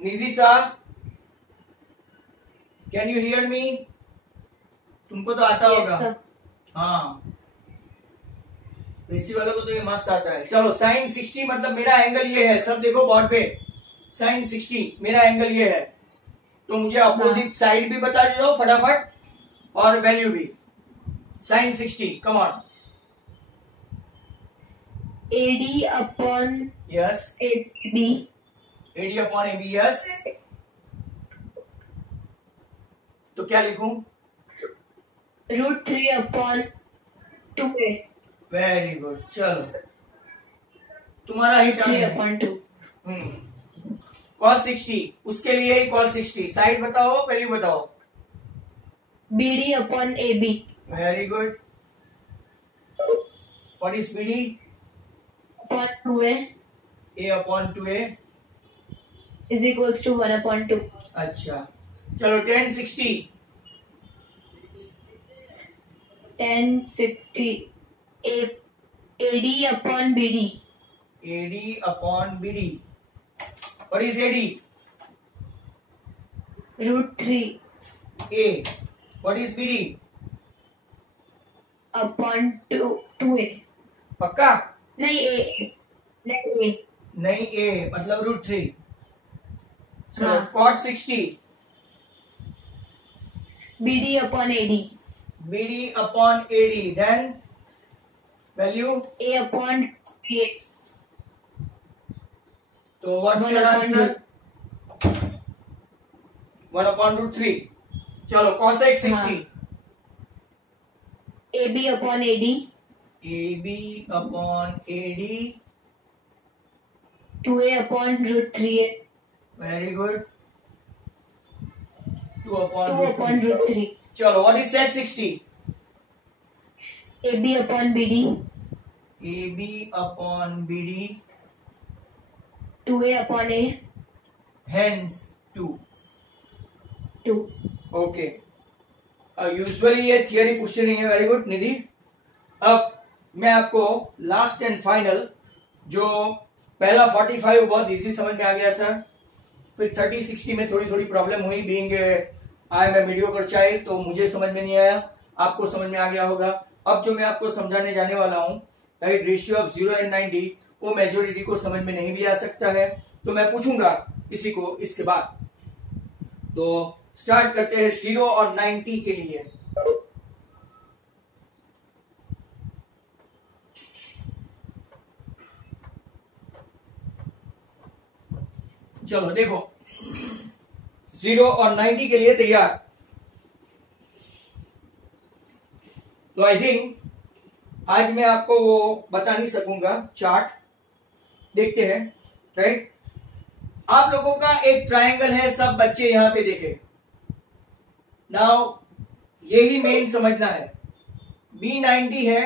Nidhi Shah, can you hear me? तुमको तो आता होगा। हाँ, एसी वालों को तो ये मस्त आता है। चलो साइन 60 मतलब मेरा एंगल ये है। सब देखो बोर्ड पे, साइन 60 मेरा एंगल ये है। तो मुझे अपोजिट साइड भी बता दो फटाफट और वैल्यू भी। Sine 60, come on. AD upon yes, AB. AD upon AB, yes. तो क्या लिखूं? √3 upon 2A. Very good. चलो तुम्हारा ही टर्न 3 है। upon 2. cos 60, उसके लिए ही cos 60। साइड बताओ, वैल्यू बताओ। BD upon AB. Very good. What is BD? Upon 2A A upon 2A। is equals to 1 upon 2. अच्छा, चलो tan 60। Tan 60. AD upon BD. AD upon BD। What is AD? √3 A। What is BD? upon 2A. पक्का? नहीं A. नहीं A. नहीं, A मतलब √3। चलो हाँ। cot 60। BD upon AD. BD upon AD, then value. A upon A. तो what's 1 your upon answer? 1 upon √3। चलो cosec 60। AB upon AD. AB upon AD। 2A upon √3A. Very good. 2 2 upon upon √3. चलो what is sec 60? AB upon BD. AB upon BD, 2A upon A. hence 2। 2. Okay, usually ये theory question नहीं है। Very good Nidhi. अब मैं आपको last and final, जो पहला 45 बहुत इजी समझ में आ गया सर। फिर 30 60 में थोड़ी थोड़ी प्रॉब्लम हुई। Being I am a mediocre child, तो मुझे समझ में नहीं आया, आपको समझ में आ गया होगा। अब जो मैं आपको समझाने जाने वाला हूं, राइट, रेशियो ऑफ 0 एंड 90, वो मेजोरिटी को समझ में नहीं भी आ सकता है। तो मैं पूछूंगा किसी को इसके बाद। तो स्टार्ट करते हैं 0 और 90 के लिए। चलो देखो, 0 और 90 के लिए तैयार। तो आई थिंक आज मैं आपको वो बता नहीं सकूंगा। चार्ट देखते हैं, राइट। आप लोगों का एक ट्रायंगल है, सब बच्चे यहां पे देखें। नाउ यही मेन समझना है। B90 है,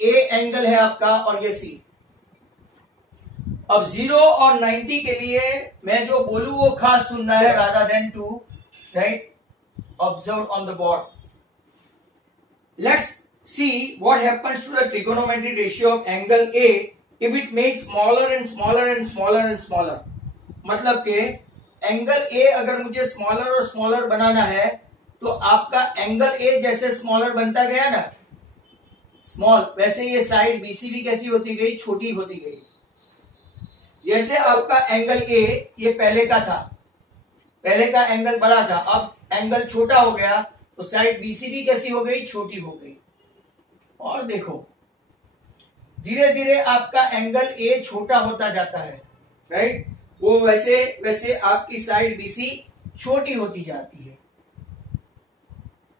A एंगल है आपका, और ये C। अब 0 और 90 के लिए मैं जो बोलूं वो खास सुनना है, rather than to right observe on the board. Let's see what happens to the trigonometric ratio of angle A if it makes smaller and smaller and smaller and smaller. मतलब के एंगल A अगर मुझे smaller और smaller बनाना है, तो आपका angle A जैसे smaller बनता गया ना, स्मॉल, वैसे ये साइड BC भी कैसी होती गई, छोटी होती गई। जैसे आपका एंगल A ये पहले का था, पहले का एंगल बड़ा था, अब एंगल छोटा हो गया, तो साइड BC भी कैसी हो गई, छोटी हो गई। और देखो धीरे धीरे आपका एंगल A छोटा होता जाता है, राइट, वो वैसे वैसे आपकी साइड बीसी छोटी होती जाती है।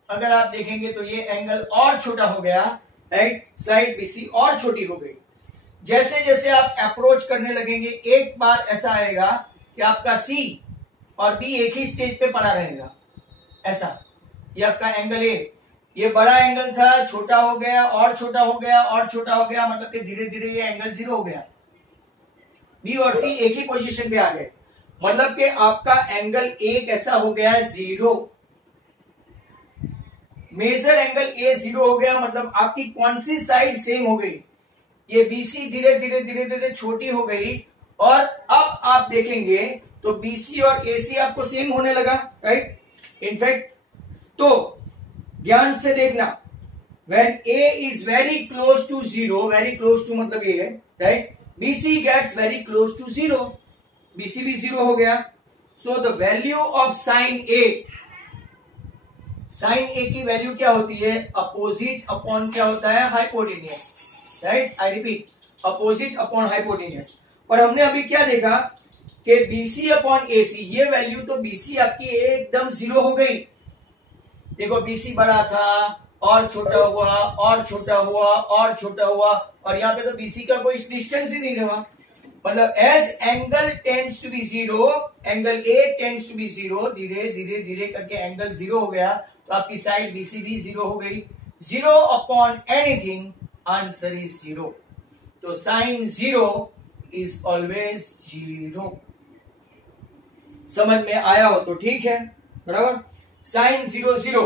अगर आप देखेंगे तो ये एंगल और छोटा हो गया, राइट, साइड बीसी और छोटी हो गई। जैसे जैसे आप अप्रोच करने लगेंगे, एक बार ऐसा आएगा कि आपका सी और बी एक ही स्टेज पे पड़ा रहेगा, ऐसा। ये आपका एंगल ए, ये बड़ा एंगल था, छोटा हो गया और छोटा हो गया और छोटा हो गया, मतलब कि धीरे धीरे ये एंगल जीरो हो गया। बी और सी एक ही पोजीशन पे आ गए, मतलब कि आपका एंगल ए कैसा हो गया, zero. Measure angle A zero हो गया, मतलब आपकी कौन सी साइड सेम हो गई, ये बीसी धीरे धीरे धीरे धीरे छोटी हो गई। और अब आप देखेंगे तो बीसी और एसी आपको सेम होने लगा, राइट। इनफैक्ट तो ध्यान से देखना, when A is very close to zero, very close to मतलब ये है, right, BC gets very close to zero, BC भी जीरो हो गया। So the value of sine A, sine A की वैल्यू क्या होती है, अपोजिट अपॉन क्या होता है, hypotenuse, right. I repeat, opposite upon hypotenuse. और हमने अभी क्या देखा कि बीसी अपॉन एसी, ये वैल्यू तो बीसी आपकी एकदम जीरो हो गई। देखो बीसी बड़ा था और छोटा हुआ और छोटा हुआ और छोटा हुआ, और यहाँ पे तो बीसी का कोई डिस्टेंस ही नहीं रहा। मतलब as angle tends to be zero, angle A tends to be zero, धीरे धीरे धीरे करके एंगल जीरो हो गया, तो आपकी साइड बीसी भी जीरो हो गई। Zero upon anything, answer is zero. तो sine zero is always zero. समझ में आया हो तो ठीक है, बराबर। साइन जीरो जीरो,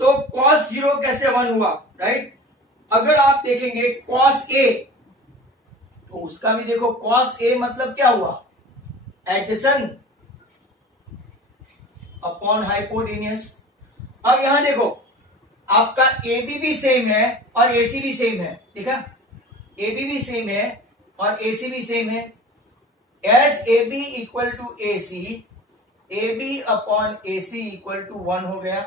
तो कॉस जीरो कैसे वन हुआ, राइट। अगर आप देखेंगे कॉस ए, तो उसका भी देखो, कॉस ए मतलब क्या हुआ, एडजेसेंट अपॉन हाइपोटेन्यूस। अब यहां देखो, आपका ए बी सेम है और एसी भी सेम है, ठीक है, ए बी सेम है और एसी भी सेम है। As A B equal to A C, A B upon A C equal to one हो गया,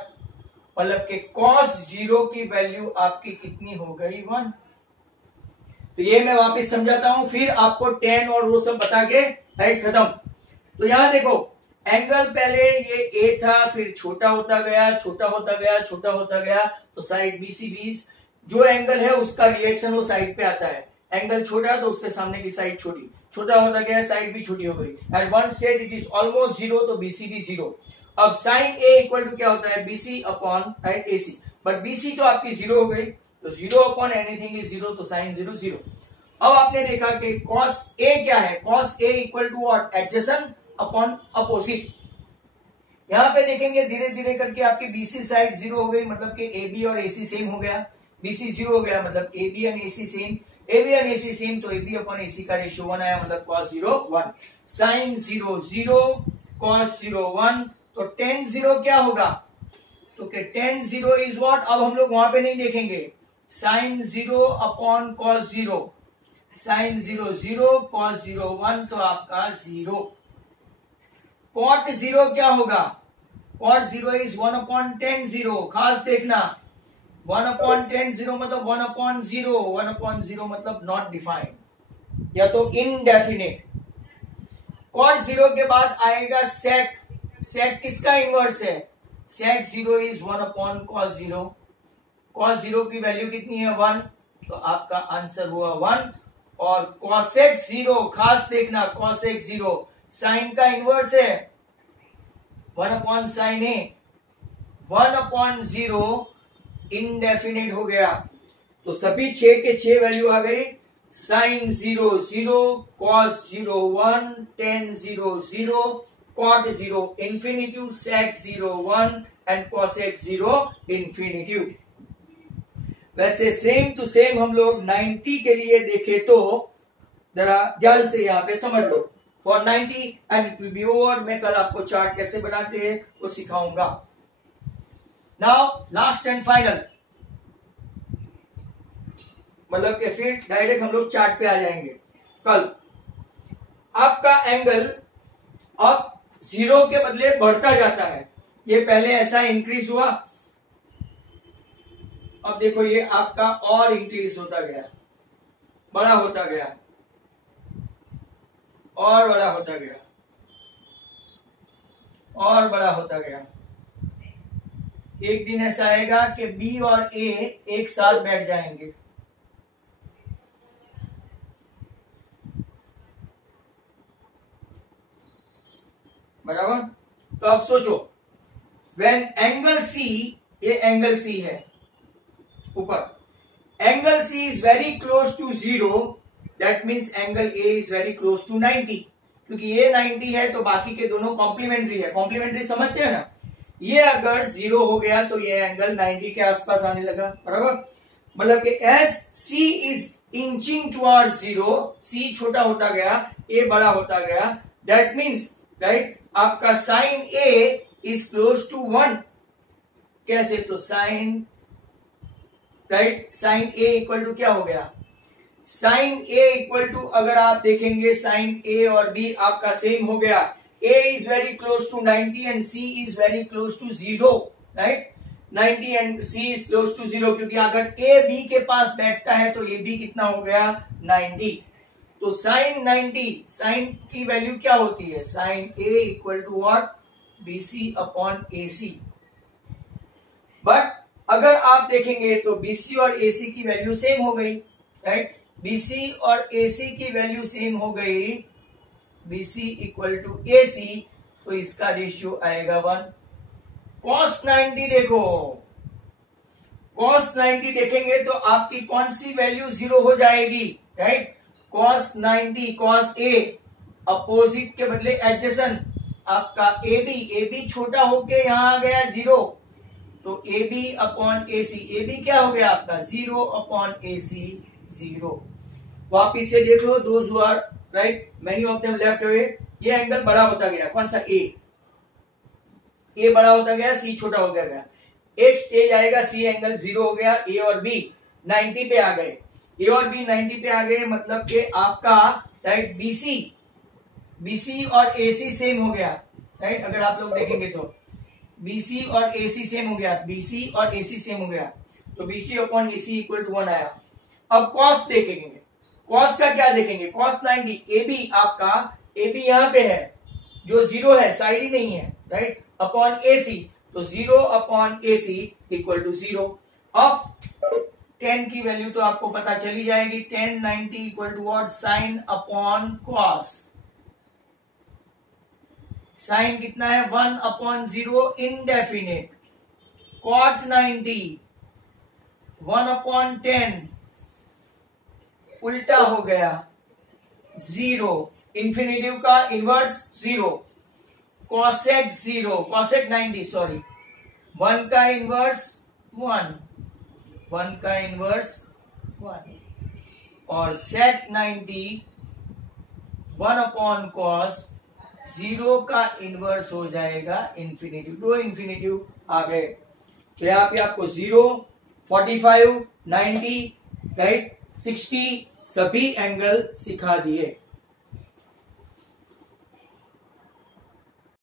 मतलब कि कॉस जीरो की वैल्यू आपकी कितनी हो गई, वन। तो ये मैं वापस समझाता हूं, फिर आपको टेन और वो सब बता के राइट खत्म। तो यहां देखो, एंगल पहले ये ए था, फिर छोटा होता गया, छोटा होता गया, छोटा होता गया, तो साइड बीसी बीस, जो एंगल है उसका रिएक्शन वो साइड पे आता है। एंगल छोटा तो उसके सामने की साइड छोटी, छोटा होता गया, साइड भी छोटी हो गई। At one stage it is almost zero, तो बीसी भी जीरो। अब साइन ए इक्वल टू क्या होता है, BC upon right AC, but BC तो आपकी जीरो हो गई, तो zero upon anything is zero, तो साइन जीरो जीरो। अब आपने देखा कि कॉस ए क्या है, cos A equal to what, adjacent upon opposite. यहां पे देखेंगे धीरे धीरे करके आपकी बीसी साइड जीरो हो गई, मतलब कि ए बी और एसी सेम हो गया। बीसी जीरो हो गया, मतलब A B and AC same, A B and AC same, तो ए बी अपॉन एसी का रेशियो वन आया, मतलब cos zero one. Sine zero zero, cos zero one, तो टेन जीरो क्या होगा, तो टेन जीरो इज व्हाट, अब हम लोग वहां पे नहीं देखेंगे, sine zero upon cos zero, sine zero zero, cos zero one, तो आपका जीरो। कॉट जीरो क्या होगा, cot zero is one upon tan zero, खास देखना, वन अपॉन टेन जीरो मतलब one upon zero, one upon zero मतलब not defined या तो इनडेफिनेट। कॉट जीरो के बाद आएगा सेक, सेक किसका इनवर्स है, sec zero is one upon cos zero, cos zero की वैल्यू कितनी है, वन, तो आपका आंसर हुआ वन। और कॉसेक जीरो, खास देखना, कॉसेक जीरो साइन का इनवर्स है, वन अपॉन साइन ए, वन अपॉन जीरो इनडेफिनेट हो गया, तो सभी 6 के 6 वैल्यू आ गई। Sine zero zero, cos zero one, tan zero zero, cot zero infinitive, sec zero one and cosec zero infinitive. वैसे सेम टू सेम हम लोग 90 के लिए देखे तो जरा ध्यान से यहां पे समझ लो, for 90 and it will be over. मैं कल आपको चार्ट कैसे बनाते हैं वो सिखाऊंगा। नाउ लास्ट एंड फाइनल, मतलब कि फिर डायरेक्ट हम लोग चार्ट पे आ जाएंगे कल। आपका एंगल अब जीरो के बदले बढ़ता जाता है, ये पहले ऐसा इंक्रीज हुआ, अब देखो ये आपका और इंक्रीज होता गया, बड़ा होता गया, और बड़ा होता गया, और बड़ा होता गया। एक दिन ऐसा आएगा कि बी और ए एक साथ बैठ जाएंगे। बराबर। तो अब सोचो, व्हेन एंगल सी, ये एंगल सी है ऊपर, angle C is very close to 0, that means angle A is very close to 90, क्योंकि ये 90 है तो बाकी के दोनों कॉम्प्लीमेंट्री है। कॉम्प्लीमेंट्री समझते हैं ना, ये अगर 0 हो गया तो ये एंगल 90 के आसपास आने लगा। बराबर, मतलब कि as C is inching towards 0, C छोटा होता गया, ए बड़ा होता गया, दैट मीन्स राइट आपका sine A is close to 1। कैसे? तो sine right sine A equal to क्या हो गया, साइन ए इक्वल टू, अगर आप देखेंगे साइन ए और बी आपका सेम हो गया। A is very close to 90 and C is very close to 0, right? 90 and C is close to 0, क्योंकि अगर A B के पास बैठता है तो A B कितना हो गया 90। तो साइन 90, साइन की वैल्यू क्या होती है, sine A equal to what, BC upon AC। But अगर आप देखेंगे तो BC और AC की वैल्यू सेम हो गई, राइट? BC और AC की वैल्यू सेम हो गई, BC इक्वल टू AC, तो इसका रेशियो आएगा 1। cos 90 देखो, cos 90 देखेंगे तो आपकी कौन सी वैल्यू 0 हो जाएगी, right? cos 90, cos A opposite के बदले एडजेसेंट, आपका AB छोटा होके यहां आ गया 0, तो AB अपॉन AC, AB क्या हो गया आपका 0 अपॉन AC 0। वापिस से देख लो, those who are right many of them left away, ये एंगल बड़ा होता गया, कौन सा ए बड़ा होता गया, सी छोटा हो गया। एक स्टेज आएगा सी एंगल 0 हो गया, ए और बी 90 पे आ गए, ए और बी 90 पे आ गए, मतलब कि आपका राइट बीसी और एसी सेम हो गया, राइट? अगर आप लोग देखेंगे तो बीसी और एसी सेम हो गया, बीसी और एसी सेम हो गया, तो BC upon AC equal to 1 आया। अब कॉस देखेंगे, कॉस का क्या देखेंगे, कॉस 90, ए बी आपका, ए बी यहां पे है जो 0 है, साइड ही नहीं है, राइट? अपॉन ए सी, तो 0 upon A C equal to 0। अब 10 की वैल्यू तो आपको पता चली जाएगी, 10 90 equal to what, sine upon cos. Sine कितना है 1 अपॉन 0 इनडेफिनेट, कॉट 90 1 अपॉन 10 उल्टा हो गया 0, इंफिनिटिव का इनवर्स 0, कॉसेक 0, कॉसेक 90 सॉरी, 1 का इनवर्स 1, 1 का इनवर्स 1, और सेक 90 1 अपॉन कॉस, 0 का इनवर्स हो जाएगा इंफिनिटिव। दो इंफिनिटिव आ गए, तो यहाँ पे आपको 0, 45, 90 राइट 60 सभी एंगल सिखा दिए।